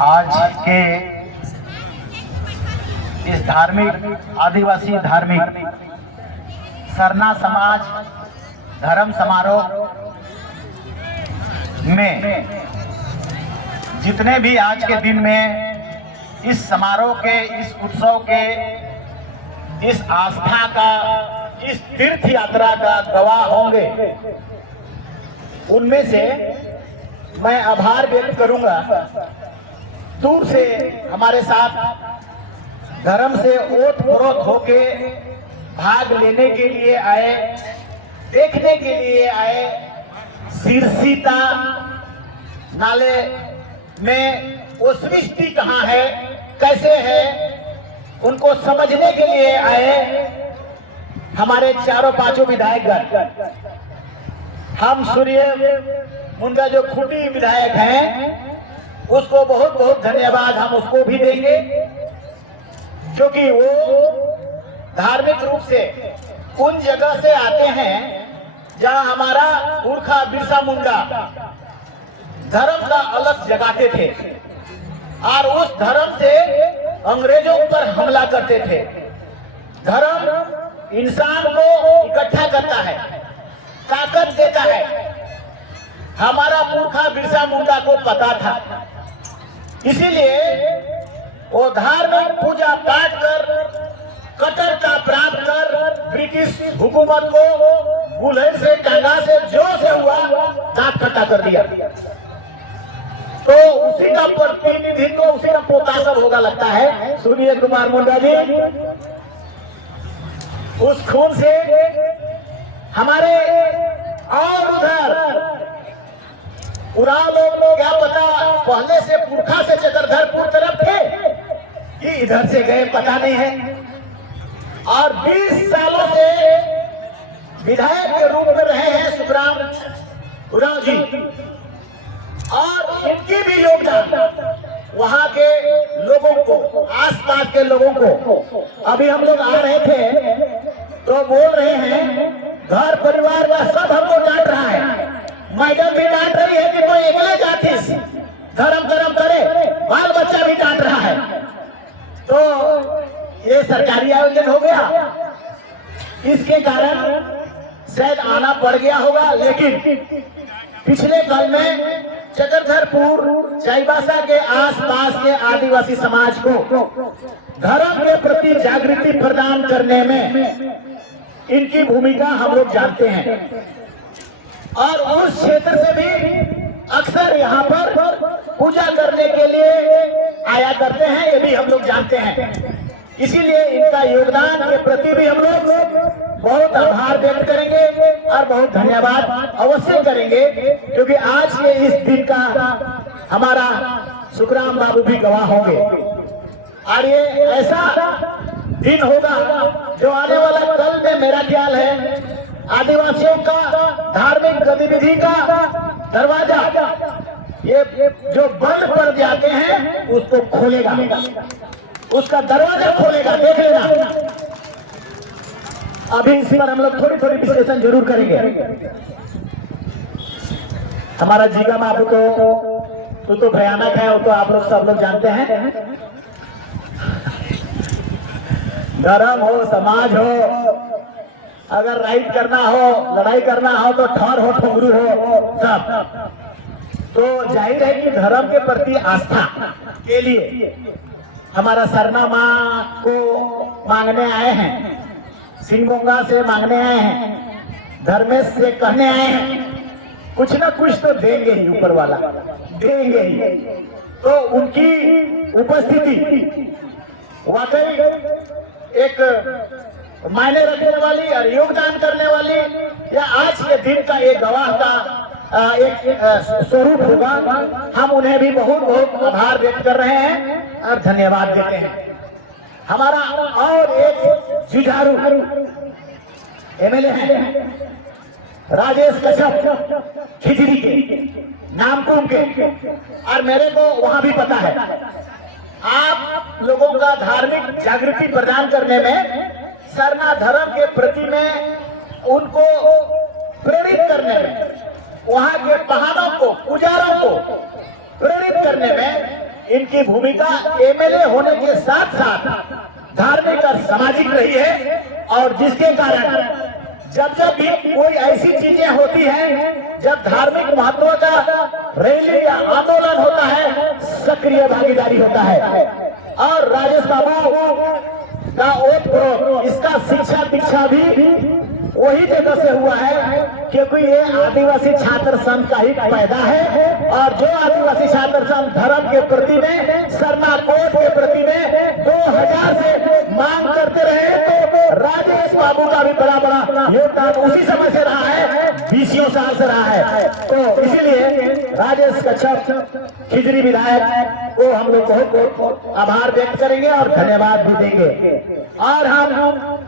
आज के इस धार्मिक आदिवासी धार्मिक सरना समाज धर्म समारोह में जितने भी आज के दिन में इस समारोह के, इस उत्सव के, इस आस्था का, इस तीर्थ यात्रा का गवाह होंगे, उनमें से मैं आभार व्यक्त करूंगा। दूर से हमारे साथ धर्म से ओत-प्रोत होके भाग लेने के लिए आए, देखने के लिए आए, सिरसीता नाले में वो सृष्टि कहाँ है, कैसे है, उनको समझने के लिए आए हमारे चारों पांचों विधायकगण। हम सूर्य मुंडा जो खूंटी विधायक हैं, उसको बहुत बहुत धन्यवाद हम उसको भी देंगे, क्योंकि वो धार्मिक रूप से उन जगह से आते हैं जहां हमारा पुरखा बिरसा मुंडा धर्म का अलग जगाते थे और उस धर्म से अंग्रेजों पर हमला करते थे। धर्म इंसान को इकट्ठा करता है, ताकत देता है। हमारा पुरखा बिरसा मुंडा को पता था, इसीलिए वो धार्मिक पूजा पाठ कर, कट्टरता प्राप्त कर ब्रिटिश हुकूमत को गुलहर से, टांगा से, जो से हुआ दांत खट्टा कर दिया। तो उसी का प्रतिनिधित्व, उसी का पोता सब होगा लगता है सूर्य कुमार मुंडा जी। उस खून से हमारे और उधर उराव लोग क्या पता पहले से पुरखा से चक्रधरपुर तरफ थे कि इधर से गए, पता नहीं है। और 20 सालों से विधायक के रूप में रहे हैं सुखराम उराव जी, और इनकी भी योगदान वहां के लोगों को, आसपास के लोगों को। अभी हम लोग आ रहे थे तो बोल रहे हैं घर परिवार का सब हमको डांट रहा है, मैडम भी डांट रही है कि कोई अकेले जातिस धर्म कर्म करे, बाल बच्चा भी डांट रहा है। तो ये सरकारी आयोजन हो गया, इसके कारण शायद आना पड़ गया होगा। लेकिन पिछले कल में चक्रधरपुर चाईबासा के आसपास के आदिवासी समाज को धर्म के प्रति जागृति प्रदान करने में इनकी भूमिका हम लोग जानते हैं, और उस क्षेत्र से भी अक्सर यहाँ पर पूजा करने के लिए आया करते हैं, ये भी हम लोग जानते हैं। इसीलिए इनका योगदान के प्रति भी हम लोग बहुत आभार व्यक्त करेंगे और बहुत धन्यवाद अवश्य करेंगे, क्योंकि आज के इस दिन का हमारा सुखराम बाबू भी गवाह होंगे। और ये ऐसा दिन होगा जो आने वाला कल में मेरा ख्याल है आदिवासियों का धार्मिक गतिविधि का दरवाजा ये जो बंद पड़ जाते हैं उसको खोलेगा, उसका दरवाजा खोलेगा, देख लेना। अभी इसी पर हम लोग थोड़ी थोड़ी विश्लेषण जरूर करेंगे। हमारा जीगा बाबू तो भयानक है, वो तो आप लोग सब लोग जानते हैं। धर्म हो, समाज हो, अगर राइट करना हो, लड़ाई करना हो तो ठौर हो, ठोंगरू हो, सब। तो जाहिर है कि धर्म के प्रति आस्था के लिए हमारा सरना माँ को मांगने आए हैं, सिंगोंगा से मांगने आए हैं, धर्मेश से कहने आए हैं, कुछ ना कुछ तो देंगे ही, ऊपर वाला देंगे ही। तो उनकी उपस्थिति वाकई एक मायने रखने वाली और योगदान करने वाली, या आज के दिन का एक गवाह का एक स्वरूप होगा। हम उन्हें भी बहुत बहुत आभार व्यक्त कर रहे हैं और धन्यवाद देते हैं। हमारा और एक जुझारू एमएलए हैं राजेश कश्यप, खिजरी के, नामकुम के, और मेरे को वहां भी पता है आप लोगों का धार्मिक जागृति प्रदान करने में सरना धर्म के प्रति में उनको प्रेरित करने में, वहां के पहाड़ों को, पुजारों को प्रेरित करने में इनकी भूमिका एमएलए होने के साथ साथ धार्मिक और सामाजिक रही है। और जिसके कारण जब जब भी कोई ऐसी चीजें होती हैं, जब धार्मिक महत्व का रैली या आंदोलन होता है, सक्रिय भागीदारी होता है। और राजेश बाबू का ओतप्रोत, इसका शिक्षा दीक्षा भी वही जगह से हुआ है, क्योंकि ये आदिवासी छात्र संघ का ही पैदा है। और जो आदिवासी छात्र संघ धर्म के प्रति में, सरना कोड के प्रति में 2000 से मांग करते रहे, तो राजेश बाबू का भी बड़ा बड़ा योगदान उसी समय से रहा है, 20 साल से रहा है। तो इसीलिए राजेश कच्छप खिजरी विधायक को हम लोग बहुत आभार व्यक्त करेंगे और धन्यवाद भी देंगे। और हम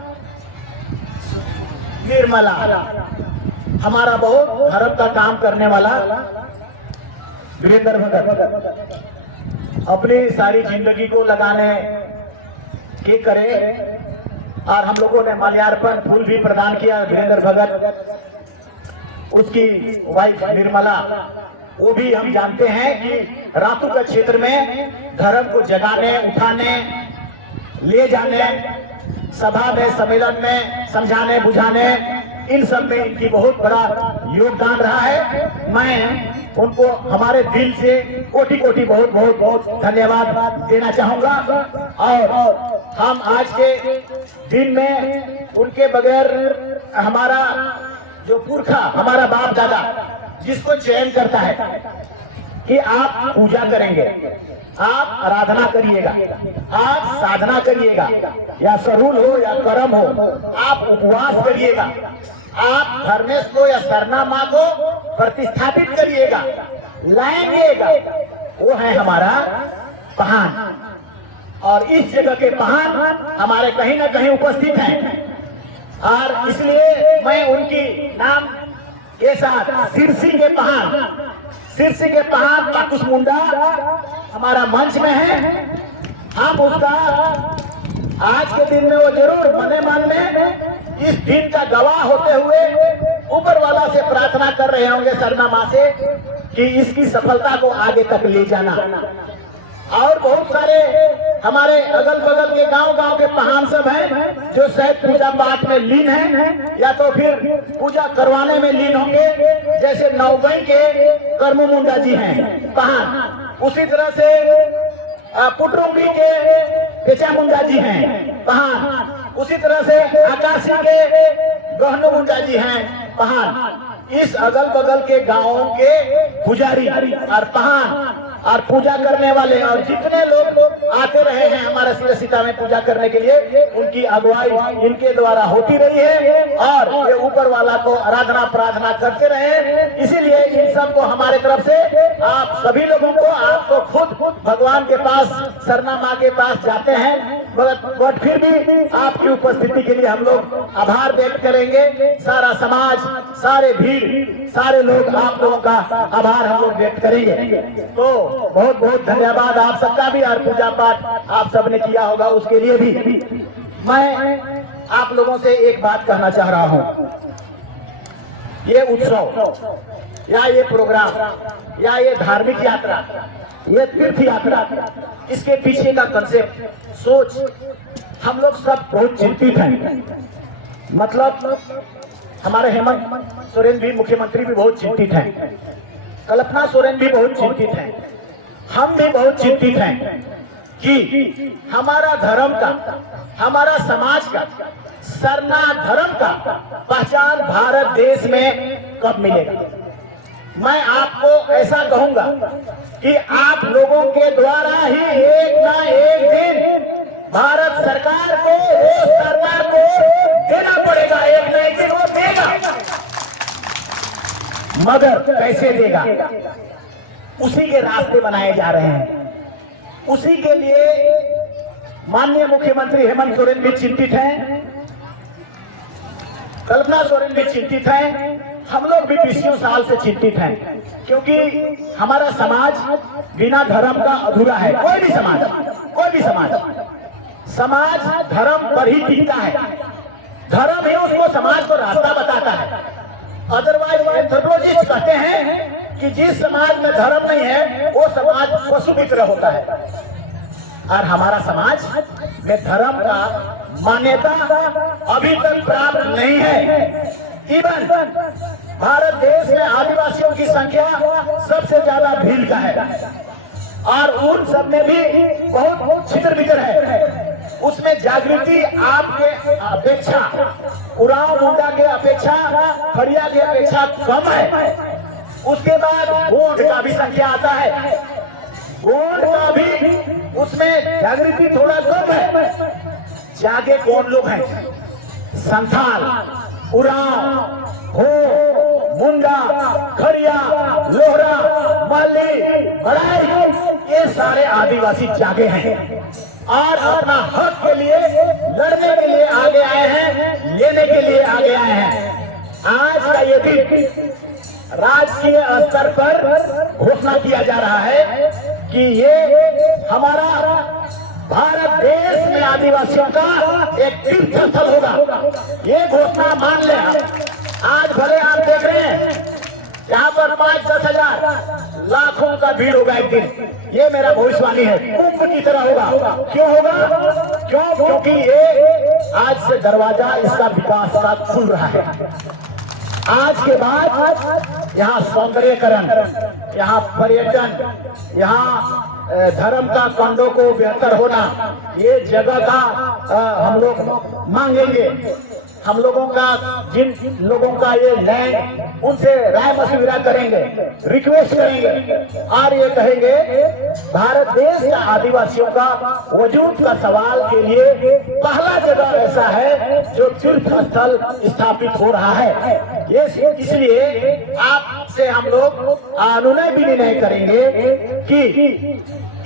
निर्मला, हमारा बहुत धर्म का काम करने वाला वीरेंद्र भगत, अपनी सारी जिंदगी को लगाने के करे, और हम लोगों ने माल्यार्पण फूल भी प्रदान किया। वीरेंद्र भगत, उसकी वाइफ निर्मला, वो भी हम जानते हैं कि रातू के क्षेत्र में धर्म को जगाने, उठाने, ले जाने, सभा में, सम्मेलन में समझाने बुझाने, इन सब में इनकी बहुत बड़ा योगदान रहा है। मैं उनको हमारे दिल से कोटि कोटि बहुत धन्यवाद देना चाहूंगा। और हम आज के दिन में उनके बगैर हमारा जो पुरखा, हमारा बाप दादा जिसको चयन करता है कि आप पूजा करेंगे, आप आराधना करिएगा, आप साधना करिएगा, या सरूल हो या करम हो, आप उपवास करिएगा, आप धर्मेश को या सरना माँ को प्रतिष्ठापित करिएगा, लाएंगेगा, वो है हमारा पहान। और इस जगह के पहान हमारे कहीं ना कहीं उपस्थित हैं। और इसलिए मैं उनकी नाम के साथ सिरसी के पहाड़ पाकुस मुंडा हमारा मंच में है। हम उसका आज के दिन में वो जरूर मने मन में इस दिन का गवाह होते हुए ऊपर वाला से प्रार्थना कर रहे होंगे, सरना माँ से, कि इसकी सफलता को आगे तक ले जाना। और बहुत सारे हमारे अगल बगल के गांव के पहान सब हैं जो शायद पूजा पाठ में लीन हैं, या तो फिर पूजा करवाने में लीन होंगे, जैसे नौगई के कर्मू मुंडा जी हैं पहान, उसी तरह से पुटरुंगी के पेचा मुंडा जी हैं पहान, उसी तरह से आकाशी के गहनो मुंडा जी हैं पहान। इस अगल बगल के गांवों के पुजारी और पहान और पूजा करने वाले और जितने लोग आते रहे हैं हमारे सिरसिता में पूजा करने के लिए, उनकी अगुवाई इनके द्वारा होती रही है। और ये ऊपर वाला को आराधना प्रार्थना करते रहे। इसीलिए इन सब को हमारे तरफ से आप सभी लोगों को, आपको खुद भगवान के पास, सरना माँ के पास जाते हैं, बट फिर भी आपकी उपस्थिति के लिए हम लोग आभार व्यक्त करेंगे। सारा समाज, सारे भीड़, सारे लोग, आप लोगों का आभार हम लोग व्यक्त करेंगे। तो बहुत बहुत धन्यवाद आप सबका भी, और पूजा पाठ आप सबने किया होगा उसके लिए भी। मैं आप लोगों से एक बात कहना चाह रहा हूं, ये उत्सव या ये प्रोग्राम या ये धार्मिक यात्रा, ये तीर्थ यात्रा, इसके पीछे का कंसेप्ट, सोच, हम लोग सब बहुत चिंतित हैं। मतलब हमारे हेमंत सोरेन भी, मुख्यमंत्री भी बहुत चिंतित हैं, कल्पना सोरेन भी बहुत चिंतित हैं, हम भी बहुत चिंतित हैं कि हमारा धर्म का, हमारा समाज का, सरना धर्म का पहचान भारत देश में कब मिलेगा। मैं आपको ऐसा कहूंगा कि आप लोगों के द्वारा ही एक ना एक दिन भारत सरकार को, वो सरकार को देना पड़ेगा, एक ना एक दिन वो देगा। मगर कैसे देगा, उसी के रास्ते बनाए जा रहे हैं। उसी के लिए माननीय मुख्यमंत्री हेमंत सोरेन भी चिंतित हैं, कल्पना सोरेन भी चिंतित हैं, हम लोग भी 20 साल से चिंतित हैं, क्योंकि हमारा समाज बिना धर्म का अधूरा है। कोई भी समाज समाज धर्म पर ही टिकता है। धर्म ही उसको समाज को रास्ता बताता है। अदरवाइज एंथ्रोपोलॉजिस्ट कहते हैं कि जिस समाज में धर्म नहीं है वो समाज पशु की तरह होता है, और हमारा समाज में धर्म का मान्यता अभी तक प्राप्त नहीं है। इवन भारत देश में आदिवासियों की संख्या सबसे ज्यादा भील का है, और उन सब में भी बहुत छितर बितर है। उसमें जागृति आपके अपेक्षा, उरांव मुंडा के अपेक्षा, खड़िया की अपेक्षा कम है। उसके बाद गोंड का भी संख्या आता है, गोंड का भी उसमें जागृति थोड़ा कम है। जागे कौन लोग हैं? संथाल, उरांव, हो, मुंडा, खड़िया, लोहरा, माली, बड़ाई, ये सारे आदिवासी जागे हैं और अपना हक के लिए लड़ने के लिए आगे आए हैं, लेने के लिए आगे आए हैं। आज का ये दिन राजकीय स्तर पर घोषणा किया जा रहा है कि ये हमारा भारत देश में आदिवासियों का एक तीर्थ स्थल होगा। ये घोषणा मान ले। आज भले आप देख रहे हैं यहाँ पर 5-10 हजार लाखों का भीड़ होगा एक दिन, ये मेरा भविष्यवाणी है, कुंभ की तरह होगा। क्यों होगा? क्योंकि ये आज से दरवाजा इसका विकास का खुल रहा है। आज के बाद यहाँ सौंदर्यकरण, यहाँ पर्यटन, यहाँ धर्म का कंडों को बेहतर होना, ये जगह का हम लोग मांगेंगे। हम लोगों का, जिन लोगों का ये लैंड, उनसे राय मशविरा करेंगे, रिक्वेस्ट करेंगे और ये कहेंगे भारत देश का आदिवासियों का वजूद का सवाल के लिए पहला जगह ऐसा है जो तीर्थ स्थल स्थापित हो रहा है। ये इसलिए आपसे हम लोग अनुनय भी नहीं करेंगे कि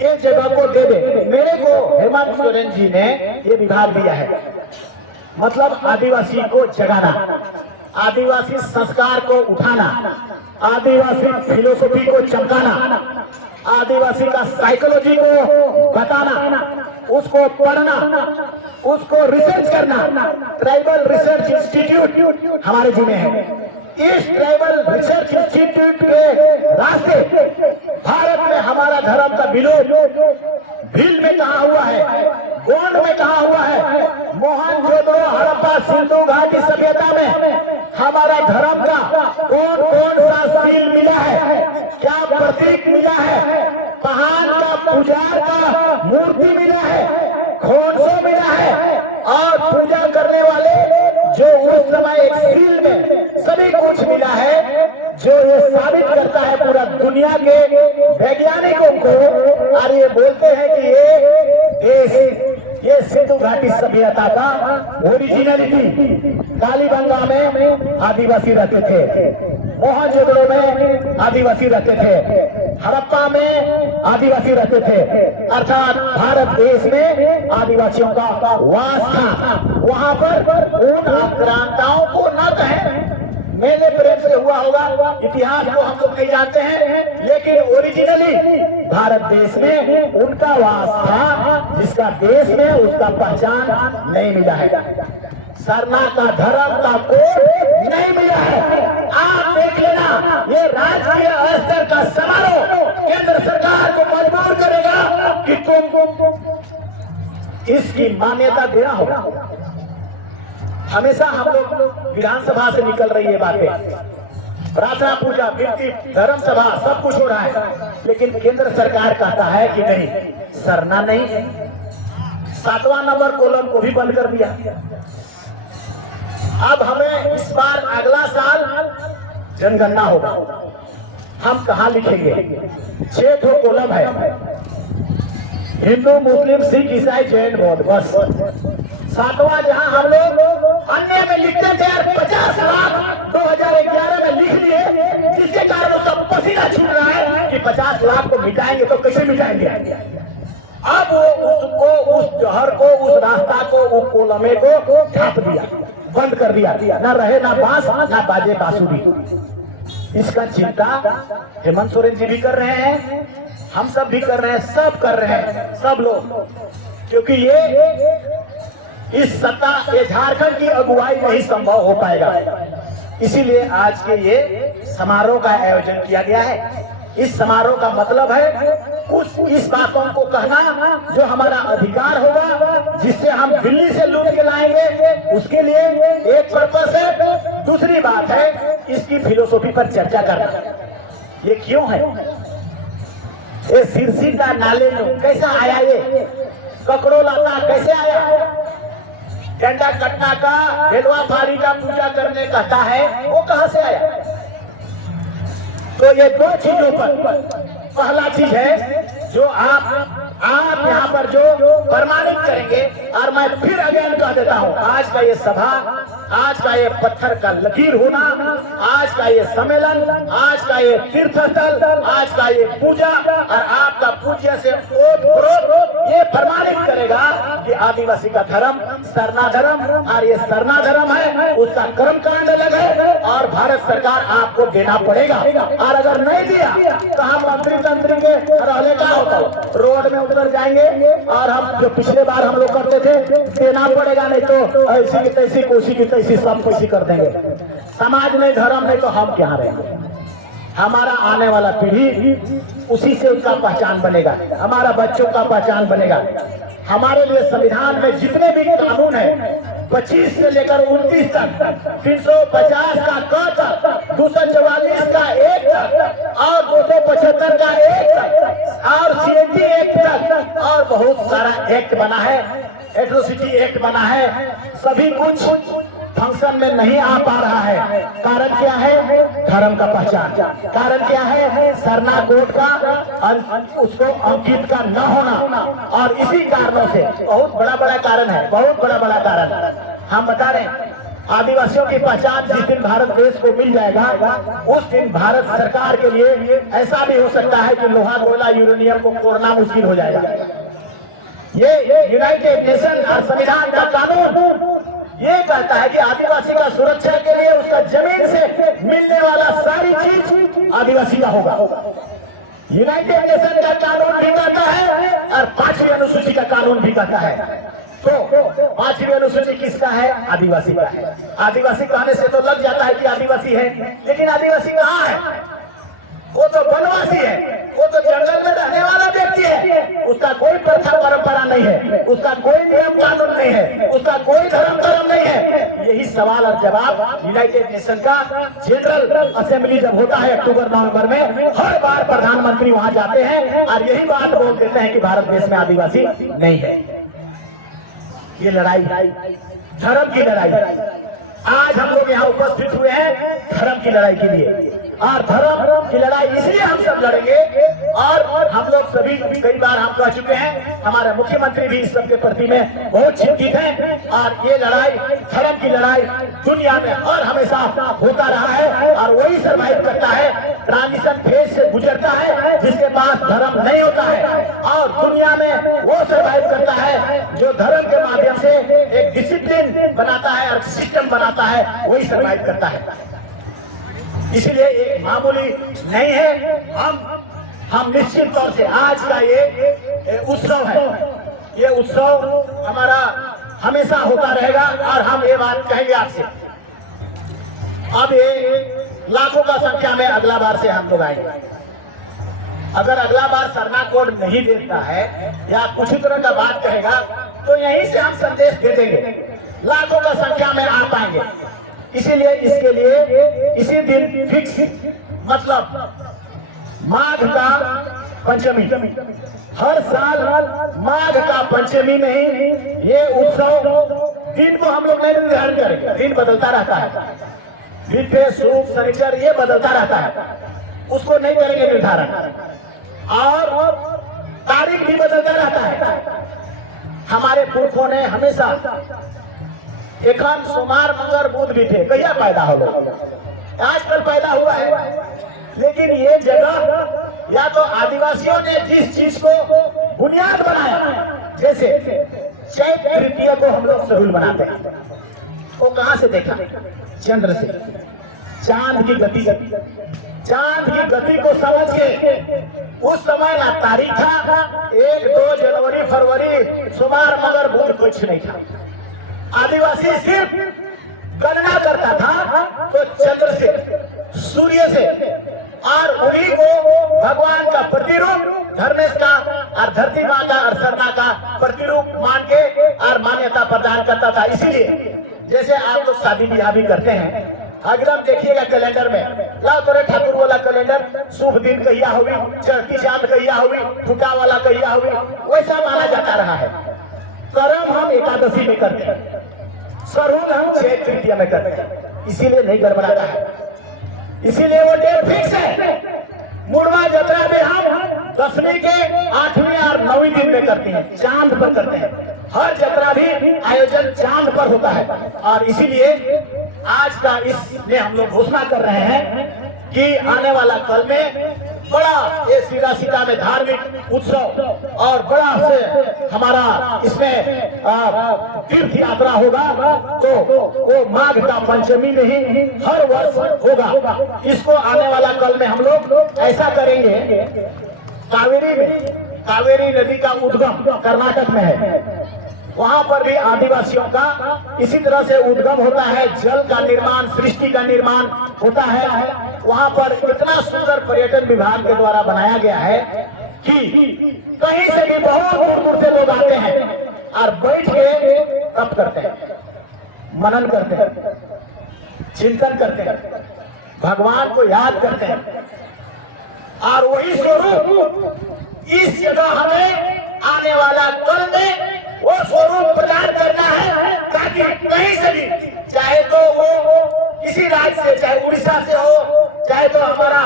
ये जगह को दे दे। मेरे को हेमंत सोरेन जी ने ये विभाग दिया है, मतलब आदिवासी को जगाना, आदिवासी संस्कार को उठाना, आदिवासी फिलोसफी को चमकाना, आदिवासी का साइकोलॉजी को बताना, उसको पढ़ना, उसको रिसर्च करना। ट्राइबल रिसर्च इंस्टीट्यूट हमारे जिले है। इस ट्राइबल रिसर्च इंस्टीट्यूट के रास्ते भारत में हमारा धर्म का विलोप भील में कहा हुआ है, गोंड में कहा हुआ है, मोहनजोदड़ो, हड़प्पा, सिंधु घाटी सभ्यता में हमारा धर्म का कौन कौन सा सील मिला है, क्या प्रतीक मिला है, पहाड़ का पुजार का मूर्ति मिला है, खोंसो मिला है, और पूजा करने वाले जो उस समय एक सील में सभी कुछ मिला है, जो ये साबित करता है पूरा दुनिया के वैज्ञानिकों को। और ये बोलते हैं कि ये सिंधु घाटी सभ्यता का ओरिजिनलिटी। कालीबंगा में आदिवासी रहते थे, मोहनजोदड़ो में आदिवासी रहते थे, हड़प्पा में आदिवासी रहते थे, अर्थात भारत देश में आदिवासियों का वास था। वहां पर उन आक्रांताओं को न कहें, मेले प्रेम से हुआ होगा, इतिहास को हम लोग नहीं जानते हैं, लेकिन ओरिजिनली भारत देश में उनका वास था, जिसका देश में उसका पहचान नहीं मिला है। सरना का धर्म का कोड नहीं मिला है। आप देख लेना, ये राष्ट्रीय स्तर का समारोह केंद्र सरकार को मजबूर करेगा कि तुम इसकी मान्यता देना होगा। हमेशा हम लोग विधानसभा से निकल रही है बातें, प्रार्थना, पूजा, कीर्ति, धर्म सभा, सब कुछ हो रहा है, लेकिन केंद्र सरकार कहता है कि नहीं, सरना नहीं है। 7वां नंबर कॉलम को भी बंद कर दिया। अब हमें इस बार अगला साल जनगणना होगा, हम कहाँ लिखेंगे? 6 कॉलम है, हिंदू, मुस्लिम, सिख, ईसाई, जैन, बौद्ध, बस। 7वां जहां हम लोग अन्य में लिखते थे यार 50 लाख 2011 में लिख लिए, जिसके कारण उसका पसीना छूट रहा है कि 50 लाख को मिटाएंगे तो कैसे मिटाएंगे। अब वो उसको, उस जहर को, उस रास्ता को, उस कोलमे को ढाप दिया, बंद कर दिया। ना रहे ना बांस ना बाजे बांसुरी। इसका चिंता हेमंत सोरेन जी भी कर रहे हैं, हम सब भी कर रहे हैं, सब कर रहे हैं, सब लोग, क्योंकि इस सत्ता ये झारखंड की अगुवाई में ही संभव हो पाएगा। इसीलिए आज के ये समारोह का आयोजन किया गया है। इस समारोह का मतलब है इस बातों को कहना जो हमारा अधिकार होगा, जिससे हम दिल्ली से लूट के लाएंगे, उसके लिए एक पर्पस है। दूसरी बात है इसकी फिलोसॉफी पर चर्चा करना। ये क्यों है? ये सिरसी का नाले में कैसा आया? ये ककड़ो लाता कैसे आया? डंडा कटना का, बेलवा फारी का पूजा करने कहता है, वो कहां से आया? तो ये दो चीजों पर, पहला चीज है जो आप यहाँ पर जो प्रमाणित करेंगे, और मैं फिर अगेन कह देता हूँ, आज का ये सभा, आज का ये पत्थर का लकीर होना, आज का ये सम्मेलन, आज का ये तीर्थ स्थल, आज का ये पूजा और आपका पूज्य से ये प्रमाणित करेगा कि आदिवासी का धर्म सरना धर्म, और ये सरना धर्म है, उसका कर्म कांड अलग है और भारत सरकार आपको देना पड़ेगा। और अगर नहीं दिया तो हम मंत्री तंत्री के रहने का होता, रोड में उतर जाएंगे और हम जो पिछले बार हम लोग करते थे, देना पड़ेगा, नहीं तो ऐसी की तैसी, कोसी की तैसी, सब कोसी कर देंगे। समाज नहीं, धर्म नहीं, तो हम क्या रहेंगे? हमारा आने वाला पीढ़ी उसी से उसका पहचान बनेगा, हमारा बच्चों का पहचान बनेगा। हमारे लिए संविधान में जितने भी कानून है, 25 से लेकर 29 तक, 350 का क तक, 244 का 1 तक और 275 का 1 तक और CNT एक्ट तक और बहुत सारा एक्ट बना है, एट्रोसिटी एक्ट बना है। सभी कुछ फंक्शन में नहीं आ पा रहा है। कारण क्या है? धर्म का पहचान। कारण क्या है? सरना कोड का उसको अंकित का न होना। और इसी कारणों से बहुत बड़ा कारण है, बहुत बड़ा कारण हम बता रहे हैं। आदिवासियों की पहचान जिस दिन भारत देश को मिल जाएगा, उस दिन भारत सरकार के लिए ऐसा भी हो सकता है कि लोहा कोयला यूरेनियम को तोड़ना मुश्किल हो जाएगा। ये यूनाइटेड नेशन और संविधान का कानून ये कहता है कि आदिवासी का सुरक्षा के लिए उसका जमीन से मिलने वाला सारी चीज आदिवासी का होगा। यूनाइटेड नेशन का कानून भी कहता है और 5वीं अनुसूची का कानून भी कहता है। तो 5वीं अनुसूची किसका है? आदिवासी का है। आदिवासी कहने से तो लग जाता है कि आदिवासी है, लेकिन आदिवासी कहाँ है? वो तो वनवासी है, वो तो जंगल में रहने वाला व्यक्ति है। उसका कोई प्रथा परंपरा नहीं है, उसका कोई नियम कानून नहीं है, उसका कोई धर्म कर्म नहीं है। यही सवाल और जवाब यूनाइटेड नेशन का जनरल असेंबली जब होता है अक्टूबर नवंबर में, हर बार प्रधानमंत्री वहां जाते हैं और यही बात बोल देते हैं कि भारत देश में आदिवासी नहीं है। ये लड़ाई धर्म की लड़ाई, आज हम लोग यहाँ उपस्थित हुए हैं धर्म की लड़ाई के लिए। और धर्म की लड़ाई इसलिए हम सब लड़ेंगे, और हम लोग सभी कई बार हम कह चुके हैं, हमारे मुख्यमंत्री भी इस सब के प्रति में बहुत चिंतित हैं। और ये लड़ाई, धर्म की लड़ाई दुनिया में और हमेशा होता रहा है और वही सर्वाइव करता है। ट्रांजिशन फेज से गुजरता है जिसके पास धर्म नहीं होता है, और दुनिया में वो सर्वाइव करता है जो धर्म के माध्यम से एक डिसिप्लिन बनाता है और सिस्टम बनाता है, वही सर्वाइव करता है। इसलिए एक मामूली नहीं है। हम निश्चित तौर से आज का ये उत्सव है, ये उत्सव हमारा हमेशा होता रहेगा और हम ये बात कहेंगे आपसे। अब ये लाखों का संख्या में अगला बार से हम लोग आएंगे। अगर अगला बार सरना कोड नहीं देता है या कुछ तरह का बात कहेगा, तो यहीं से हम संदेश दे देंगे, लाखों का संख्या में आ पाएंगे। इसीलिए इसके लिए इसी दिन फिक्स, मतलब माघ का पंचमी, हर साल माघ का पंचमी में ही ये उत्सव, दिन को हम लोग नहीं निर्धारण करेंगे, दिन बदलता रहता है, दिन सूप शनिचर ये बदलता रहता है, उसको नहीं करेंगे निर्धारण, और तारीख भी बदलता रहता है। हमारे पुरखों ने हमेशा एकांत सोमवार मंगल बुध भी थे, कहिया पैदा हो गए, आजकल पैदा हुआ है। लेकिन ये जगह या तो आदिवासियों ने जिस चीज को बुनियाद बनाया, जैसे चैत तृतीया को हम लोग सहूल बनाते हैं, वो कहां से देखा? चंद्र से। चांद की गति, चांद की गति को समझ के उस समय ना तारीख था 1, 2 जनवरी फरवरी सोमवार मंगल बुध कुछ नहीं था। आदिवासी सिर्फ गणना करता था तो चंद्र से, सूर्य से, और उन्हीं को भगवान का प्रतिरूप, धर्मेश का और धरती माँ का और सरना का प्रतिरूप मान के और मान्यता प्रदान करता था। इसीलिए जैसे आप लोग शादी ब्याह भी करते हैं, अगर देखिएगा कैलेंडर में लाओ तोरे ठाकुर वाला कैलेंडर, शुभ दिन कहिया हुई, चढ़ती चांद कहिया हुई, फुटा वाला कहिया हुई, वैसा माना जाता रहा है। करम हम एकादशी में करते हैं, सरहुल हम चैत तृतीया में करते हैं, इसीलिए नहीं गड़बड़ाता है, इसीलिए वो डेट फिक्स है। मुड़वा जतरा में हम 10वीं के 8वीं और 9वीं दिन में करते हैं, चांद पर करते हैं। हर जतरा भी आयोजन चांद पर होता है, और इसीलिए आज का इसमें हम लोग घोषणा कर रहे हैं कि आने वाला कल में बड़ा ये सीधा में धार्मिक उत्सव और बड़ा से हमारा इसमें तीर्थ यात्रा होगा, तो वो माघ का पंचमी में ही हर वर्ष होगा। इसको आने वाला कल में हम लोग ऐसा करेंगे, कावेरी नदी का उद्गम कर्नाटक में है, वहां पर भी आदिवासियों का इसी तरह से उद्गम होता है, जल का निर्माण, सृष्टि का निर्माण होता है। वहां पर इतना सुंदर पर्यटन विभाग के द्वारा बनाया गया है कि कहीं से भी बहुत दूर दूर से लोग आते हैं और बैठ के तप करते हैं, मनन करते हैं, चिंतन करते हैं, भगवान को याद करते हैं, और वही स्वरूप इस जगह हमें आने वाला कल में वो स्वरूप प्रदान करना है, ताकि कहीं से भी, चाहे तो वो किसी राज्य से, चाहे उड़ीसा से हो, चाहे तो हमारा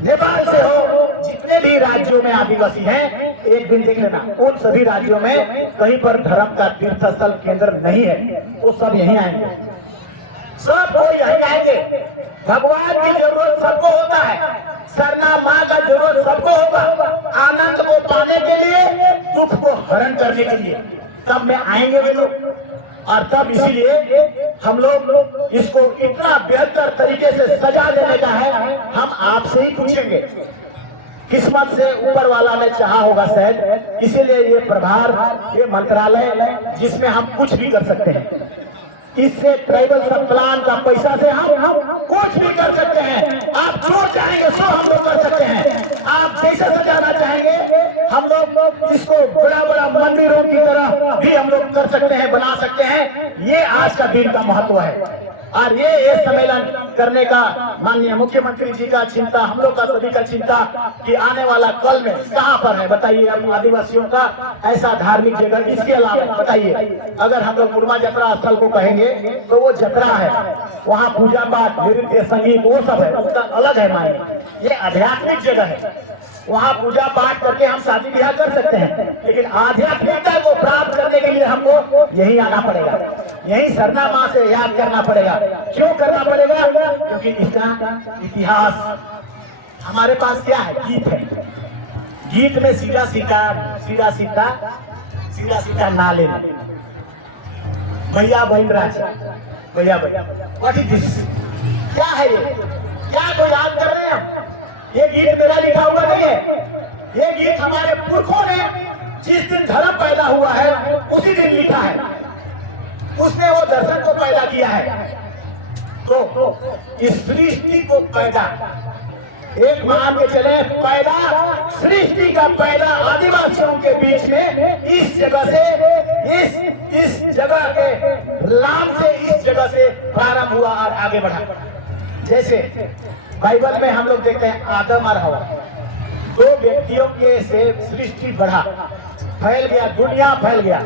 नेपाल से हो, जितने भी राज्यों में आदिवासी हैं, एक दिन देख लेना, उन सभी राज्यों में कहीं पर धर्म का तीर्थ स्थल केंद्र नहीं है, वो सब यहीं आएंगे, सब वो यहीं आएंगे। भगवान की जरूरत सबको होता है, सरना माँ का जरूरत सबको होगा, आनंद को पाने के लिए, दुख को हरण करने के लिए, तब में आएंगे वे लोग। और तब इसीलिए हम लोग इसको इतना बेहतर तरीके से सजा देने का है, हम आपसे ही पूछेंगे। किस्मत से ऊपर वाला ने चाहा होगा शायद, इसीलिए ये प्रभार, ये मंत्रालय जिसमें हम कुछ भी कर सकते हैं, इससे ट्राइबल सब प्लान का पैसा से हम कुछ भी कर सकते हैं। आप जो चाहेंगे सो हम लोग कर सकते हैं। आप जैसे सजाना चाहेंगे हम लोग इसको बड़ा बड़ा मंदिरों की तरह भी हम लोग कर सकते हैं, बना सकते हैं। ये आज का दिन का महत्व है, और ये सम्मेलन करने का माननीय मुख्यमंत्री जी का चिंता, हम लोग का सभी का चिंता कि आने वाला कल में कहाँ पर है बताइए। हम आदिवासियों का ऐसा धार्मिक जगह, इसके अलावा बताइए, अगर हम लोग मुड़वा जतरा स्थल को कहेंगे तो वो जतरा है, वहाँ पूजा पाठ, नृत्य, संगीत वो सब है, उसका अलग है मायने। ये आध्यात्मिक जगह है, वहाँ पूजा पाठ करके हम शादी ब्याह कर सकते हैं, लेकिन आध्यात्मिकता को प्राप्त करने के लिए हमको यही आना पड़ेगा, यही सरना माँ से याद करना पड़ेगा। क्यों करना पड़ेगा? क्योंकि इसका इतिहास हमारे पास क्या है, गीत है। गीत में सीधा सीधा ना लेना, भैया बहन राज, भैया व्हाट इज दिस, क्या है ये, क्या को याद कर रहे हैं हम? ये गीत मेरा लिखा हुआ नहीं है, ये गीत हमारे पुरखों ने जिस दिन धर्म पैदा हुआ है उसी दिन लिखा है, उसने वो दर्शन को पैदा किया है। तो इस सृष्टि को पैदा, एक मान के चले, पैदा सृष्टि का पैदा आदिवासियों के बीच में इस जगह से, इस जगह के नाम से, इस जगह से प्रारंभ हुआ और आगे बढ़ा। जैसे बाइबल में हम लोग देखते हैं आदम और हवा, दो व्यक्तियों के से सृष्टि बढ़ा, फैल गया, दुनिया फैल गया।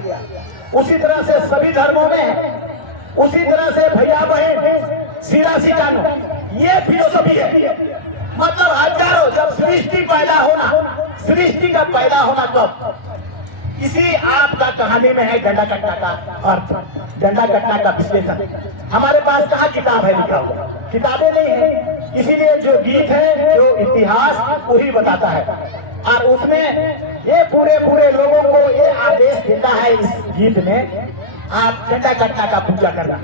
उसी तरह से सभी धर्मों में, उसी तरह से भैया बहन, सीधा ये फिलोसफी है। मतलब हजारों, जब सृष्टि पैदा होना, सृष्टि का पैदा होना तब इसी आपका कहानी में है डंडा कट्टा का अर्थ, डंडा कट्टा का विश्लेषण। हमारे पास कहाँ किताब है लिखा हुआ, किताबें नहीं है, इसीलिए जो गीत है, जो इतिहास वही बताता है। और उसमें ये पूरे लोगों को ये आदेश देता है इस गीत में, आप डंडा कट्टा का पूजा करना।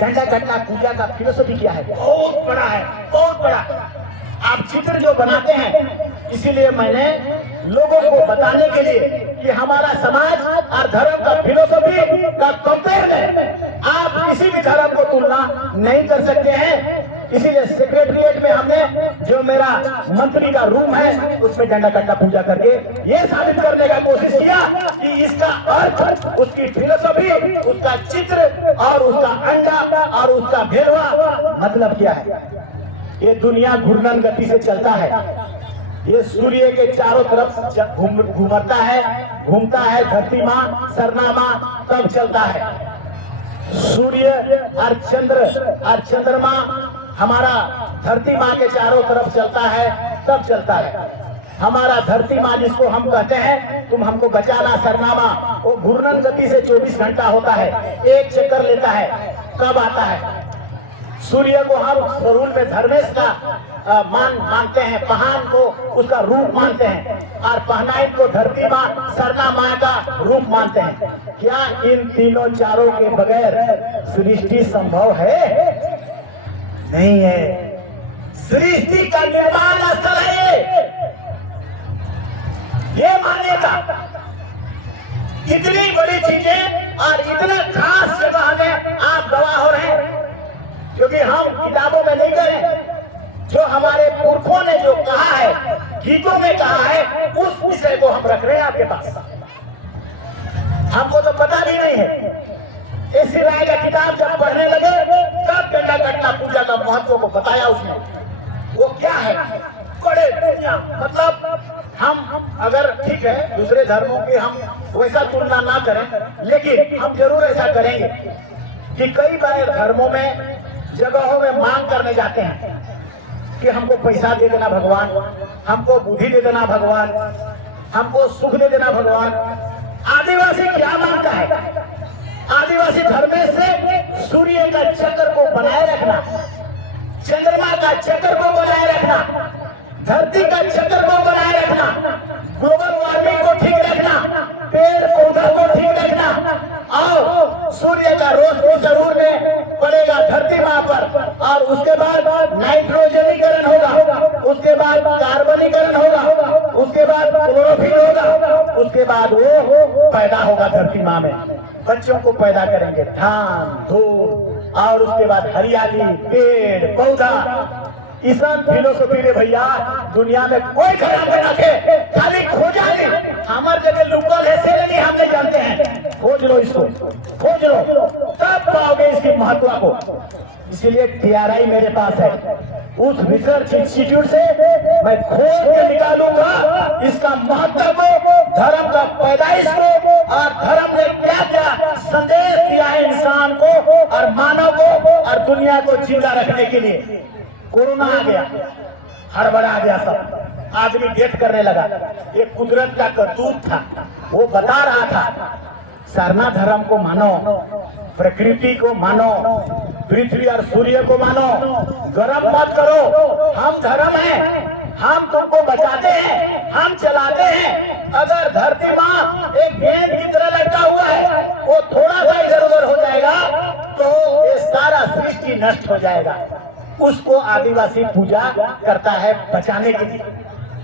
डंडा कट्टा पूजा का फिलोसफी क्या है, बहुत बड़ा है, बहुत बड़ा। आप चित्र जो बनाते हैं, इसीलिए मैंने लोगों को बताने के लिए कि हमारा समाज और धर्म का फिलोसफी का कंपेयर है, आप किसी भी धर्म को तुलना नहीं कर सकते हैं। इसीलिए सेक्रेटरिएट में हमने जो मेरा मंत्री का रूम है उसमें झंडा कट्टा पूजा करके ये साबित करने का कोशिश किया कि इसका अर्थ, उसकी फिलोसफी, उसका चित्र और उसका अंडा और उसका भेदवा मतलब क्या है। ये दुनिया घूर्णन गति से चलता है, ये सूर्य के चारों तरफ घूमता है, घूमता है, धरती माँ सरना माँ तब चलता है। सूर्य और चंद्रमा हमारा धरती माँ के चारों तरफ चलता है तब चलता है। हमारा धरती माँ जिसको हम कहते हैं तुम हमको बचाना सरनामा, वो घूर्णन गति से 24 घंटा होता है, एक चक्कर लेता है, कब आता है। सूर्य को हम स्वरूप में धर्मेश का मानते हैं, पहान को उसका रूप मानते हैं, और पहनाई को धरती माँ सरना माँ का रूप मानते हैं। क्या इन तीनों चारों के बगैर सृष्टि संभव है? नहीं है। सृष्टि का निर्माण स्थल है ये मान्यता। इतनी बड़ी चीजें और इतना खास जगह में आप गवाह हो रहे हैं, क्योंकि हम किताबों में नहीं करें, जो हमारे पुरखों ने जो कहा है, गीतों में कहा है, उस विषय को हम रख रहे हैं आपके पास। हमको तो पता भी नहीं है। इसी राय का किताब जब पढ़ने लगे तब झंडा कट्टा पूजा का महत्व को बताया उसने। वो क्या है? बड़े दुनिया, मतलब हम अगर ठीक है दूसरे धर्मों की हम वैसा तुलना ना करें, लेकिन हम जरूर ऐसा करेंगे कि कई बार धर्मों में जगहों में मांग करने जाते हैं कि हमको पैसा दे देना भगवान, हमको बुद्धि दे देना भगवान, हमको सुख दे देना भगवान। आदिवासी क्या मांगता है? आदिवासी धर्मेश से सूर्य का चक्र को बनाए रखना, चंद्रमा का चक्र को बनाए रखना, धरती का चक्र को बनाए रखना, ग्लोबल वार्मिंग को ठीक रखना, पेड़ पौधा को ठीक रखना, और सूर्य का रोज जरूर में पड़ेगा धरती माँ पर, और उसके बाद नाइट्रोजनीकरण होगा, उसके बाद कार्बनीकरण होगा, उसके बाद क्लोरोफिल होगा, उसके बाद वो पैदा होगा धरती माँ में, बच्चों को पैदा करेंगे, धान धूप, और उसके बाद हरियाली, पेड़ पौधा। इसा फिलोसफी रे भैया दुनिया में कोई खराब ना रखे, खाली खोजा नहीं। हमारे जगह लोकल है से नहीं, हम नहीं जानते हैं। खोज लो इसको, खोज लो, तब पाओगे इसकी महत्व को। इसीलिए TRI मेरे पास है, उस रिसर्च इंस्टीट्यूट से मैं खोज के निकालूंगा इसका महत्व को, धर्म का पैदाइश को, और धर्म ने क्या क्या संदेश दिया है इंसान को और मानव को और दुनिया को जिंदा रखने के लिए। कोरोना आ गया, हड़बड़ा गया, सब आदमी डेथ करने लगा। ये कुदरत का करतूत था। वो बता रहा था सरना धर्म को मानो, प्रकृति को मानो, पृथ्वी और सूर्य को मानो, गर्म मत करो। हम धर्म है, हम तुमको बचाते हैं, हम चलाते हैं। अगर धरती माँ एक गेंद की तरह लटका हुआ है, वो थोड़ा सा इधर उधर हो जाएगा तो ये सारा सृष्टि नष्ट हो जाएगा। उसको आदिवासी पूजा करता है बचाने के लिए।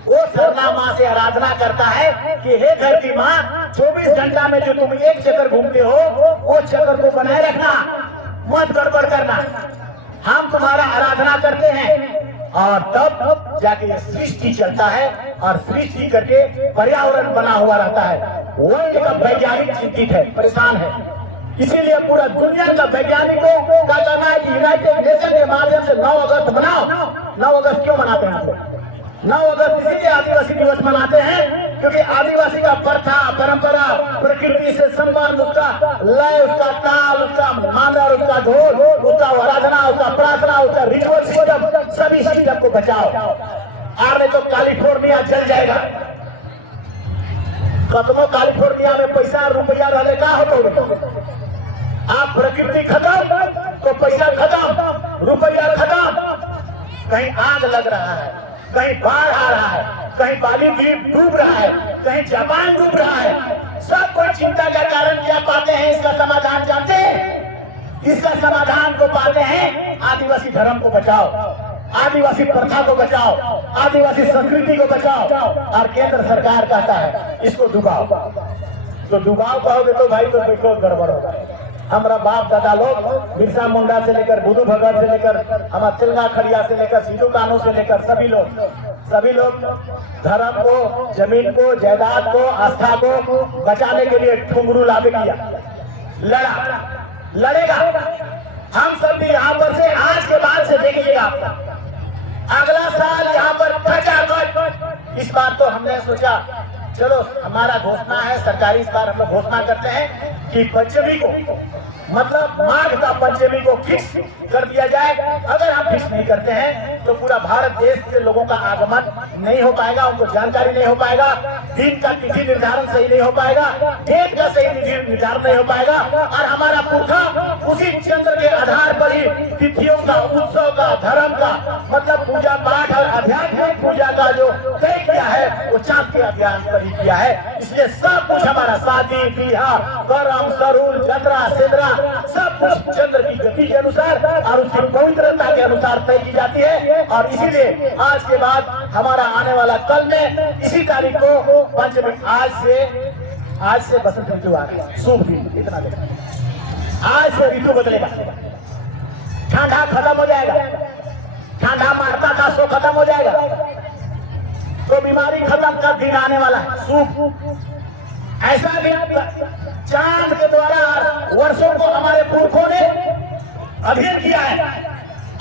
वो सरना माँ से आराधना करता है कि हे धरती माँ, 24 घंटा में जो तुम एक चक्कर घूमते हो, वो चक्कर को बनाए रखना, मत गड़बड़ करना। हम तुम्हारा आराधना करते हैं, और तब जाके ये सृष्टि चलता है, और सृष्टि करके पर्यावरण बना हुआ रहता है। वर्ल्ड का वैज्ञानिक चिंतित है, परेशान है। इसीलिए पूरा दुनिया का वैज्ञानिकों का कहना है कि यूनाइटेड नेशन के माध्यम से 9 अगस्त मनाओ। 9 अगस्त क्यों मनाते हैं आप लोग? 9 अगस्त इसीलिए आदिवासी दिवस मनाते हैं क्योंकि आदिवासी का प्रथा, परंपरा, प्रकृति से संबंध, उसका लय, उसका ताल, उसका मानर, उसका ढोल, उसका आराधना, उसका प्रार्थना, उसका रिचुअल सिस्टम, सभी सिस्टम को बचाओ। और नहीं तो कैलिफोर्निया जल जाएगा। कदमों कैलिफोर्निया में पैसा रुपया रहने का हो, आप प्रकृति खत्म तो पैसा खत्म, रुपया खत्म। कहीं आग लग रहा है, कहीं बाढ़ आ रहा है, कहीं बाली द्वीप डूब रहा है, कहीं जापान डूब रहा है। सब कोई चिंता का कारण क्या पाते हैं? इसका समाधान जानते हैं? इसका समाधान को पाते हैं आदिवासी धर्म को बचाओ, आदिवासी प्रथा को बचाओ, आदिवासी संस्कृति को बचाओ, और केंद्र सरकार कहता है इसको डुबाओ। तो डुबाव कहोगे तो भाई तो बिल्कुल गड़बड़ होगा। हमारा बाप दादा लोग बिरसा मुंडा से लेकर बुद्धू भगत से लेकर हमारा तिलगा खड़िया से लेकर सिद्धू कानू से लेकर सभी लोग धर्म को, जमीन को, जायदाद को, आस्था को बचाने के लिए ठुमरू लाभ किया, लड़ेगा। हम सब भी यहाँ पर से आज के बाद से देखिएगा अगला साल यहाँ पर खचाखच। इस बार तो हमने सोचा चलो हमारा घोषणा है सरकारी, इस बार हम लोग घोषणा करते हैं कि पंचमी को मतलब माघ का पंचमी को फिक्स कर दिया जाए। अगर हम फिक्स नहीं करते हैं तो पूरा भारत देश से लोगों का आगमन नहीं हो पाएगा, उनको जानकारी नहीं हो पाएगा, दिन का तिथि निर्धारण सही नहीं हो पाएगा, डेट का सही निर्धारण नहीं हो पाएगा। और हमारा पुरखा उसी चंद्र के आधार पर ही तिथियों का, उत्सव का, धर्म का मतलब पूजा पाठ और आध्यात्मिक पूजा का जो तय किया है वो चांद के अभियान पर ही किया है। इसलिए सब कुछ हमारा शादी ब्याह, करम, सरूल, जतरा, सिदरा सब कुछ चंद्र की गति के अनुसार और उसकी पवित्रता के अनुसार तय की जाती है। और इसीलिए आज के बाद हमारा आने वाला कल में इसी तारीख को पंचमी, आज से बसंत ऋतु आ गया, शुभ दिन, इतना देखा। आज से ऋतु बदलेगा, ठंडा खत्म हो जाएगा, ठंडा मारता का सो खत्म हो जाएगा, तो बीमारी खत्म का दिन आने वाला है, शुभ। ऐसा भी चांद के द्वारा वर्षों को हमारे पुरखों ने अध्ययन किया है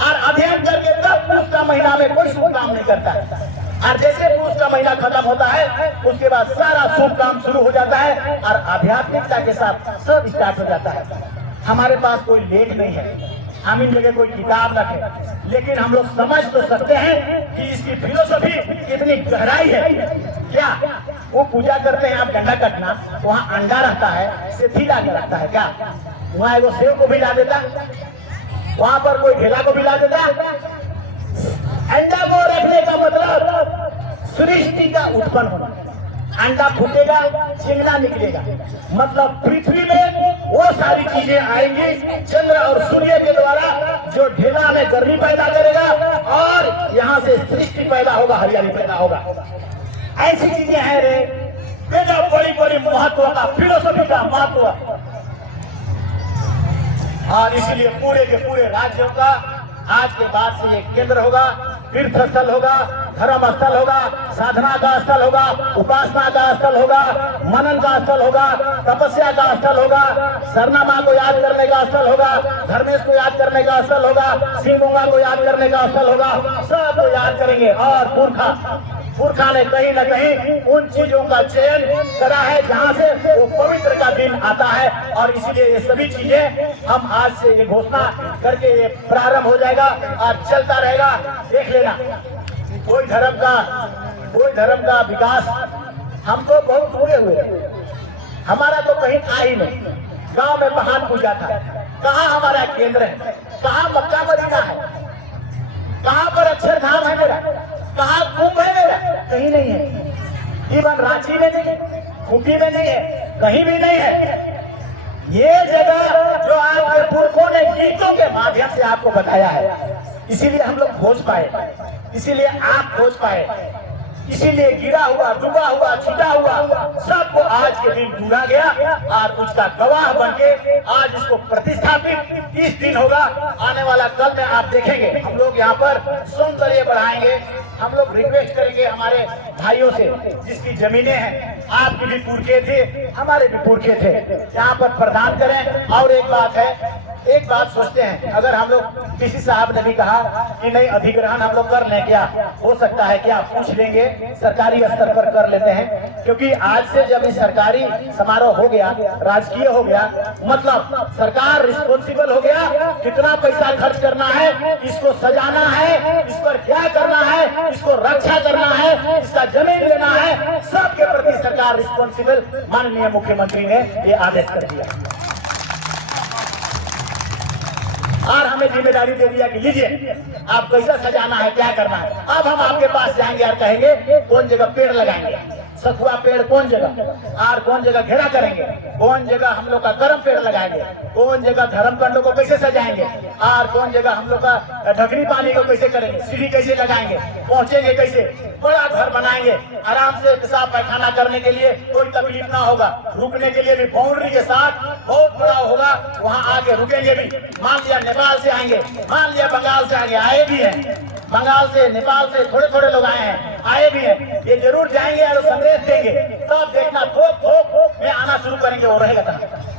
और अध्ययन करके तब पूष का महीना में कोई शुभ काम नहीं करता है। और जैसे पूष का महीना खत्म होता है उसके बाद सारा शुभ काम शुरू हो जाता है और आध्यात्मिकता के साथ सब स्टार्ट हो जाता है। हमारे पास कोई लेख नहीं है, हम इन जगह कोई किताब रखें, लेकिन हम लोग समझ तो सकते हैं कि इसकी फिलोसफी कितनी गहराई है। क्या वो पूजा करते हैं, आप डंडा कटना, वहाँ अंडा रहता है, सिद्धि ला के रखता है क्या? वहाँ एगो सेव को भी ला देता, वहाँ पर कोई ढेला को भी ला देता। अंडा को रखने का मतलब सृष्टि का उत्पन्न होना, अंडा फूटेगा, चिंगना निकलेगा, मतलब पृथ्वी में वो सारी चीजें आएंगी चंद्र और सूर्य के द्वारा जो ढेला में गर्मी पैदा करेगा और यहाँ से सृष्टि पैदा होगा, हरियाली पैदा होगा। ऐसी चीजें हैं रे, बेटा बड़ी बड़ी महत्व का, फिलोसफी का महत्व। और इसीलिए पूरे के पूरे राज्यों का आज के बाद से ये केंद्र होगा, तीर्थ स्थल होगा, धर्म स्थल होगा, साधना का स्थल होगा, उपासना का स्थल होगा, मनन का स्थल होगा, तपस्या का स्थल होगा, सरना माँ को याद करने का स्थल होगा, धर्मेश को याद करने का स्थल होगा, सिंह को याद करने का स्थल होगा, सबको याद करेंगे। और पुरखा ने कहीं न कहीं उन चीजों का चयन करा है जहां से वो पवित्र का दिन आता है। और इसलिए ये सभी चीजें हम आज से ये घोषणा करके ये प्रारंभ हो जाएगा और चलता रहेगा। देख लेना, कोई धर्म का विकास हम तो बहुत पूरे हुए, हमारा तो कहीं था ही नहीं। गांव में महान पूजा था, कहाँ हमारा केंद्र है, कहाँ मक्का मदीना है, कहाँ पर अक्षरधाम है मेरा, कहाँ कुंभ है मेरा, कहीं नहीं है। इवन रांची में नहीं है, खूंटी में नहीं है, कहीं भी नहीं है। ये जगह जो आपके पुरखों ने गीतों के माध्यम से आपको बताया है, इसीलिए हम लोग खोज पाए, इसीलिए आप खोज पाए, इसीलिए गिरा हुआ, डूबा हुआ, छुटा हुआ सबको आज के दिन ढूंढा गया और उसका गवाह बनके आज इसको प्रतिष्ठापित इस दिन होगा। आने वाला कल में आप देखेंगे हम लोग यहाँ पर सौंदर्य बढ़ाएंगे। हम लोग रिक्वेस्ट करेंगे हमारे भाइयों से जिसकी जमीनें हैं, आपके भी पुरखे थे, हमारे भी पुरखे थे, यहाँ पर प्रदान करें। और एक बात सोचते हैं, अगर हम लोग किसी साहब ने भी कहा कि नहीं अधिग्रहण हम लोग कर लें, क्या हो सकता है, क्या पूछ लेंगे, सरकारी स्तर पर कर लेते हैं। क्योंकि आज से जब इस सरकारी समारोह हो गया, राजकीय हो गया, मतलब सरकार रिस्पॉन्सिबल हो गया, कितना पैसा खर्च करना है, इसको सजाना है, इस पर क्या करना है, इसको रक्षा करना है, इसका जमीन लेना है, सबके प्रति सरकार रिस्पॉन्सिबल। माननीय मुख्यमंत्री ने ये आदेश कर दिया और हमें जिम्मेदारी दे दिया कि लीजिए आप कैसा सजाना है, क्या करना है। अब हम आपके पास जाएंगे और कहेंगे कौन जगह पेड़ लगाएंगे, सखुआ पेड़ कौन जगह और कौन जगह घेरा करेंगे, कौन जगह हम लोग का गर्म पेड़ लगाएंगे, कौन जगह धर्म कंडों को कैसे सजाएंगे और कौन जगह हम लोग का ढकनी पानी को कैसे करेंगे, सीढ़ी कैसे लगाएंगे, पहुंचेंगे कैसे, बड़ा घर बनाएंगे आराम से पेशाब पैखाना करने के लिए कोई तकलीफ ना होगा, रुकने के लिए भी बाउंड्री के साथ बहुत बड़ा होगा, वहाँ आके रुकेंगे भी। मान लिया नेपाल से आएंगे, मान लिया बंगाल से आएंगे, आए भी हैं बंगाल से नेपाल से थोड़े थोड़े लोग आए हैं, आए भी हैं, ये जरूर जाएंगे और संदेश देंगे, तब देखना थोक थोक में आना शुरू करेंगे, वो रहेगा कहाँ।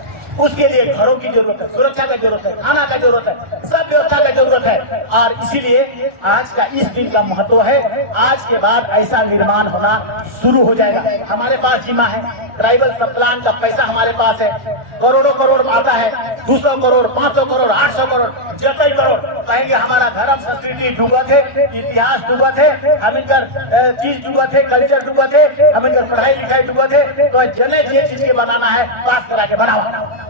उसके लिए घरों की जरूरत है, सुरक्षा का जरूरत है, खाना का जरूरत है, सब व्यवस्था का जरूरत है। और इसीलिए आज का इस दिन का महत्व है। आज के बाद ऐसा निर्माण होना शुरू हो जाएगा। हमारे पास जिम्मा है, ट्राइबल सब प्लान का पैसा हमारे पास है, करोड़ों करोड़ आता है, 200 करोड़ 500 करोड़ 800 करोड़ जतई करोड़। कहेंगे हमारा धर्म संस्कृति डूबत है, इतिहास डूबत है, हम इनकर चीज डूबत है, कल्चर डूबत है, हम इनकर पढ़ाई लिखाई डूबत है, तो जने ये चीज के बनाना है पास करा के बनाओ।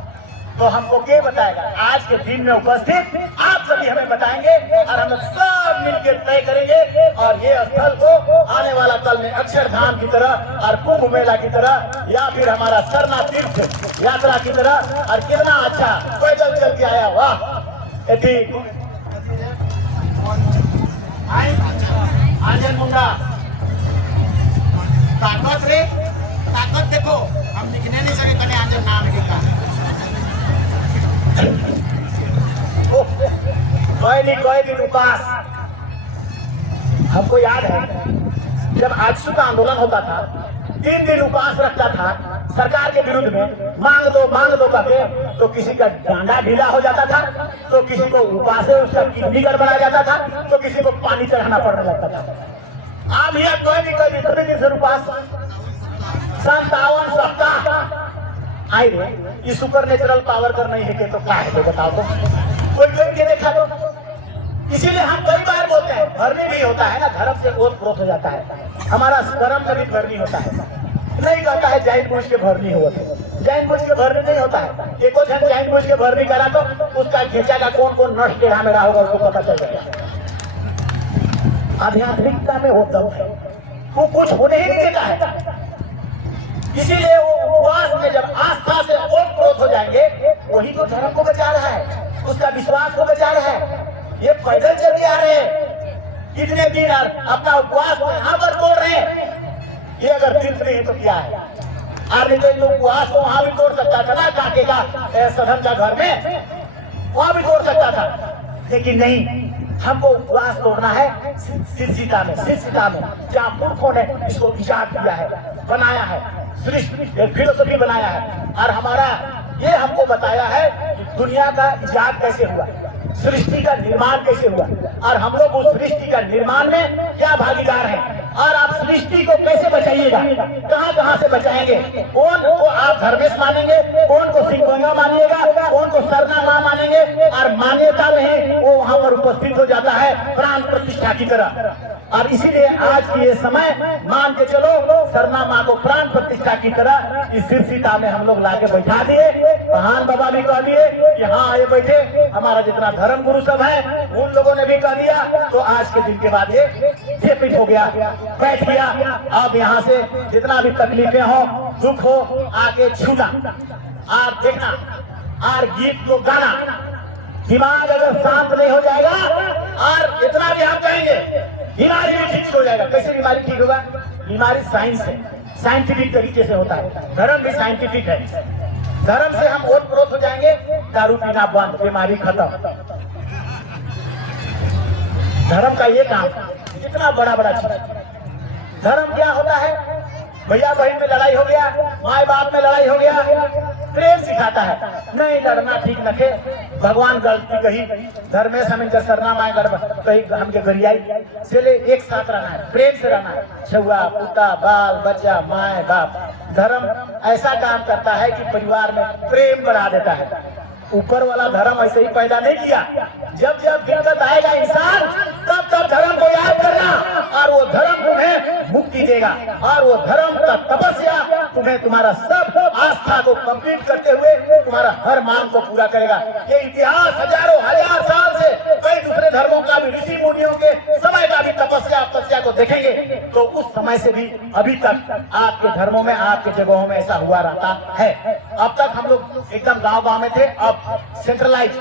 तो हमको क्या बताएगा? आज के दिन में उपस्थित आप सभी हमें बताएंगे और हम सब मिलकर तय करेंगे और ये स्थल को आने वाला कल में अक्षरधाम की तरह और कुंभ मेला की तरह या फिर हमारा सरना तीर्थ यात्रा की तरह। और कितना अच्छा पैदल चल के आया, वाह। आंजन मुंडा ताकत रे ताकत देखो, हम लिखने नहीं सके कने आंजन नाम लिखा। कोई दिन उपास हमको याद है, जब आजसू का आंदोलन होता था 3 दिन उपास रखता था सरकार के विरुद्ध में, मांग दो करके, तो किसी का डांडा ढीला हो जाता था, तो किसी को उपास से उसका किडनी गड़बड़ा जाता था, तो किसी को पानी चढ़ाना पड़ने लगता था। अब यह कोई दिन से उपास 57 सप्ताह आई रे, ये सुपर नेचुरल पावर कर नहीं है कि तो क्या है बताओ तो, कोई के देखा तो। इसीलिए हम कई बार बोलते हैं भरनी भी होता है ना, धर्म से ओत प्रोत हो जाता है, हमारा कर्म में भी भरनी होता है। नहीं कहता है जैन बुझ के भरनी हुआ, जैन बुझ के भरनी नहीं होता है। एको जन जैन बुझ के भरनी करा तो उसका घेचा का कौन कौन नष्ट टेढ़ा मेरा होगा उसको पता चल जाएगा। आध्यात्मिकता में वो दम है, वो कुछ होने ही नहीं देता है। इसीलिए वो उपवास में जब आस्था से ओतप्रोत हो जाएंगे, वही तो धर्म को बचा रहा है, उसका विश्वास को बचा रहा है। ये पैदल चल के आ रहे हैं कितने दिन अपना उपवास यहाँ पर तोड़ रहे हैं। ये अगर तीर्थ नहीं है तो क्या है? आदमी तो उपवास को वहां भी तोड़ सकता था ना, काके का सदन का घर में, वहां भी तोड़ सकता था, लेकिन नहीं, हमको उपवास तोड़ना है सिरसिता में जहाँ पुरखों ने इसको इजाद किया है, बनाया है, सृष्टि फिलोसफी बनाया है। और हमारा ये हमको बताया है कि दुनिया का इजाद कैसे हुआ, सृष्टि का निर्माण कैसे हुआ, और हम लोग उस सृष्टि का निर्माण में क्या भागीदार हैं। और आप सृष्टि को कैसे बचाइएगा, कहाँ से बचाएंगे, कौन को आप धर्मेश मानेंगे, कौन को सिंहगंगा मानिएगा, कौन को सरना माँ मानेंगे, और मान्यता में वो वहां पर उपस्थित हो जाता है प्राण प्रतिष्ठा की तरह। और इसीलिए आज की ये समय मान के चलो, सरना माँ को प्राण प्रतिष्ठा की तरह इस सिरसिता में हम लोग लाके बैठा दिए। महान बाबा भी कह दिए कि हाँ आए बैठे, हमारा जितना धर्म गुरु सब है उन लोगों ने भी कह दिया। तो आज के दिन के बाद ये स्थापित हो गया, बैठ गया। अब यहाँ से जितना भी तकलीफें हो, दुख हो, आके छूना और देखना और गीत को गाना। दिमाग अगर शांत नहीं हो जाएगा, और इतना भी हम कहेंगे बीमारी भी ठीक हो जाएगा। कैसे बीमारी ठीक होगा? बीमारी साइंस है, साइंटिफिक तरीके से होता है। धर्म भी साइंटिफिक है। धर्म से हम ओत प्रोत हो जाएंगे, दारू पीना बंद, बीमारी खत्म। धर्म का ये काम, इतना बड़ा चीज। धर्म क्या होता है? भैया बहन में लड़ाई हो गया, माए बाप में लड़ाई हो गया, प्रेम सिखाता है, नहीं लड़ना ठीक न थे, भगवान गलती कही, धर्मेश हम इनका सरना माए कही हमके गरियाई से ले एक साथ रहना है, प्रेम से रहना है, छुआ पुता बाल बच्चा माए बाप। धर्म ऐसा काम करता है कि परिवार में प्रेम बढ़ा देता है। ऊपर वाला धर्म ऐसे ही पैदा नहीं किया। जब जब दिक्कत आएगा इंसान, तब तब धर्म को याद करना, और वो धर्म तुम्हें मुक्ति देगा, और वो धर्म का तपस्या तुम्हें तुम्हारा सब आस्था को कंप्लीट करते हुए तुम्हारा हर मांग को पूरा करेगा। ये इतिहास हजारों हजार साल से कई दूसरे धर्मों का भी, ऋषि मुनियों के समय का भी तपस्या को देखेंगे तो उस समय से भी अभी तक आपके धर्मों में, आपके जगहों में ऐसा हुआ रहता है। अब तक हम लोग एकदम गांव में थे, अब सेंट्रलाइज,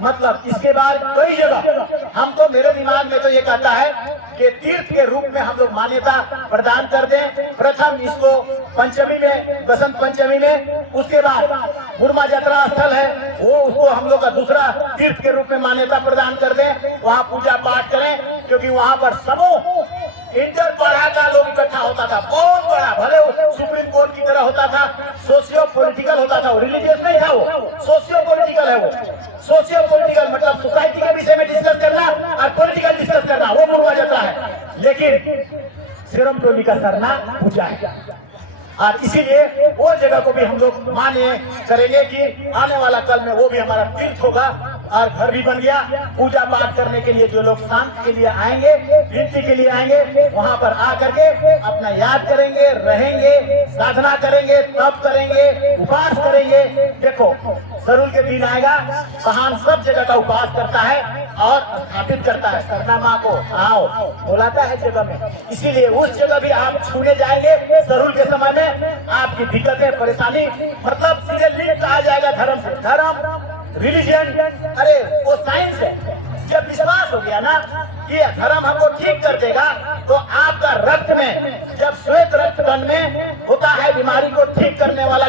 मतलब इसके बाद कई जगह हम तो, मेरे दिमाग में तो ये कहता है कि तीर्थ के रूप में हम लोग मान्यता प्रदान कर दें। प्रथम इसको पंचमी में, बसंत पंचमी में, उसके बाद मुरमा यात्रा स्थल है वो, उसको हम लोग का दूसरा तीर्थ के रूप में मान्यता प्रदान कर दें। वहाँ पूजा पाठ करें, क्योंकि वहाँ पर समूह इंटर पढ़ा का लोग इकट्ठा होता था, बहुत बड़ा, भले वो सुप्रीम कोर्ट की तरह होता था, सोशियो पॉलिटिकल होता था, वो रिलीजियस नहीं था, वो सोशियो पॉलिटिकल है। वो सोशियो पॉलिटिकल मतलब सोसाइटी के विषय में डिस्कस करना और पॉलिटिकल डिस्कस करना, वो मुर्गा जाता है। लेकिन सिरम टोली का सरना पूजा है, और इसीलिए वो जगह को भी हम लोग माने करेंगे कि आने वाला कल में वो भी हमारा तीर्थ होगा। और घर भी बन गया, पूजा पाठ करने के लिए जो लोग शांति के लिए आएंगे, गिनती के लिए आएंगे, वहाँ पर आकर के अपना याद करेंगे, रहेंगे, साधना करेंगे, तप करेंगे, उपवास करेंगे। देखो सरुल के दिन आएगा, पहाड़ सब जगह का उपवास करता है और स्थापित करता है, सरना माँ को आओ बुलाता है जगह में। इसीलिए उस जगह भी आप छूने जाएंगे सरुल के समय में, आपकी दिक्कतें, परेशानी, मतलब सीधे लिंक आ जाएगा धर्म से। धर्म, रिलीजन, अरे वो साइंस है। जब विश्वास हो गया ना ये धर्म हमको ठीक कर देगा, तो आपका रक्त में, जब श्वेत रक्त कण में होता है बीमारी को ठीक करने वाला